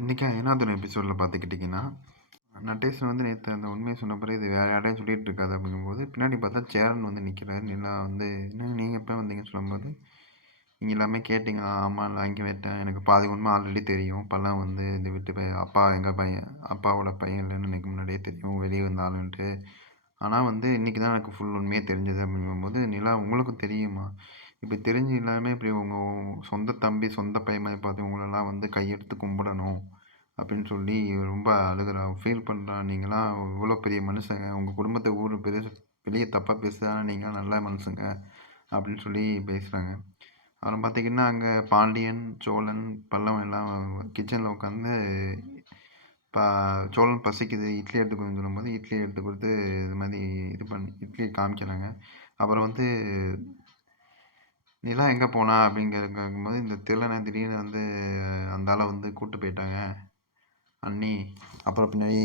இன்றைக்கி ஏனாதுன எபிசோடில் பார்த்துக்கிட்டிங்கன்னா, நட்டேஷன் வந்து நேற்று அந்த உண்மையை சொன்ன பிறகு இது வேறு யார்ட்டயும் சொல்லிட்டு இருக்காது அப்படிங்கும்போது, பின்னாடி பார்த்தா சேரன் வந்து நிற்கிறாரு. நிலா வந்து "என்னங்க நீங்கள் எப்போ வந்தீங்கன்னு?" சொல்லும்போது, "நீங்கள் எல்லாமே கேட்டிங்களா?" "ஆமாம் வாங்கி விட்டேன். எனக்கு பாதி உண்மை ஆல்ரெடி தெரியும். பல்லம் வந்து இந்த வீட்டு அப்பா எங்கள் பையன் அப்பாவோட பையன் இல்லைன்னு எனக்கு முன்னாடியே தெரியும். வெளியே வந்த ஆளுன்ட்டு. ஆனால் வந்து இன்றைக்கி தான் எனக்கு ஃபுல் உண்மையே தெரிஞ்சது." அப்படிங்கும்போது, "நிலா உங்களுக்கும் தெரியுமா? இப்படி தெரிஞ்சு இல்லாமல் இப்படி உங்கள் சொந்த தம்பி, சொந்த பையன் மாதிரி பார்த்து உங்களெல்லாம் வந்து கையெடுத்து கும்பிடணும்." அப்படின்னு சொல்லி ரொம்ப அழுகுறா. ஃபீல் பண்றா. "நீங்கலாம் இவ்வளோ பெரிய மனுஷங்க. உங்க குடும்பத்த ஊரு வெளிய தப்பா பேசுது. ஆனா நீங்கலாம் நல்ல மனுஷங்க." அப்படின்னு சொல்லி பேசுறாங்க. அப்புறம் பார்த்தீங்கன்னா, அங்க பாண்டியன், சோழன், பல்லவன் எல்லாம் கிச்சன்ல உட்காந்து ப சோழன் பசிக்குது, இட்லி எடுத்து குடுன்னு சொல்லும்போது, இட்லி எடுத்து குடுத்து இது மாரி இது பண்ணி இட்லி காமிக்கிறாங்க. அப்புறம் வந்து "நிலா எங்க போனா?" அப்படின்னு கேட்கும்போது, இந்த தில்லன திடீர்னு வந்து அந்த ஆள வந்து கூட்டு போயிட்டாங்க. அண்ணி, அப்புறம் பின்னாடி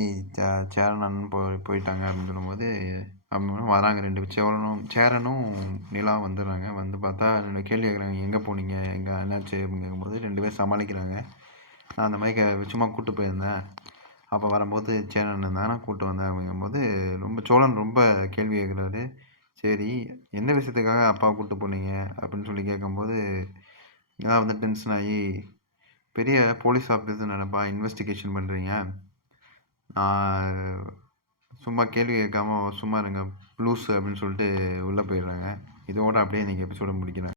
சேரன் அண்ணன் போயிட்டாங்க அப்படின்னு சொல்லும்போது, அப்புறம் வராங்க 2 சேரனும் நிலாவும் வந்துடுறாங்க. வந்து பார்த்தா 2 கேள்வி கேட்குறாங்க. "எங்கே போனீங்க? என்னாச்சு?" அப்படின்னு கேட்கும்போது 2 பேரும் சமாளிக்கிறாங்க. "நான் அந்த மாதிரி சும்மா கூட்டு போயிருந்தேன். அப்போ வரும்போது சேரன் அண்ணன் தானே கூட்டு வந்தேன்." அப்படிங்கும்போது சோழன் ரொம்ப கேள்வி கேட்குறாரு. "சரி, என்ன விஷயத்துக்காக அப்பாவை கூட்டு போனீங்க?" அப்படின்னு சொல்லி கேட்கும்போது, நிலா வந்து டென்ஷன் ஆகி, "பெரிய போலீஸ் ஆஃபீஸர் நினைப்பா இன்வெஸ்டிகேஷன் பண்ணுறீங்க. நான் சும்மா கேள்வி கேட்காம சும்மா இருங்க லூசு" அப்படின்னு சொல்லிட்டு உள்ளே போயிடுறாங்க. இதோட அப்படியே இன்னைக்கு எபிசோட முடிக்கிறாங்க.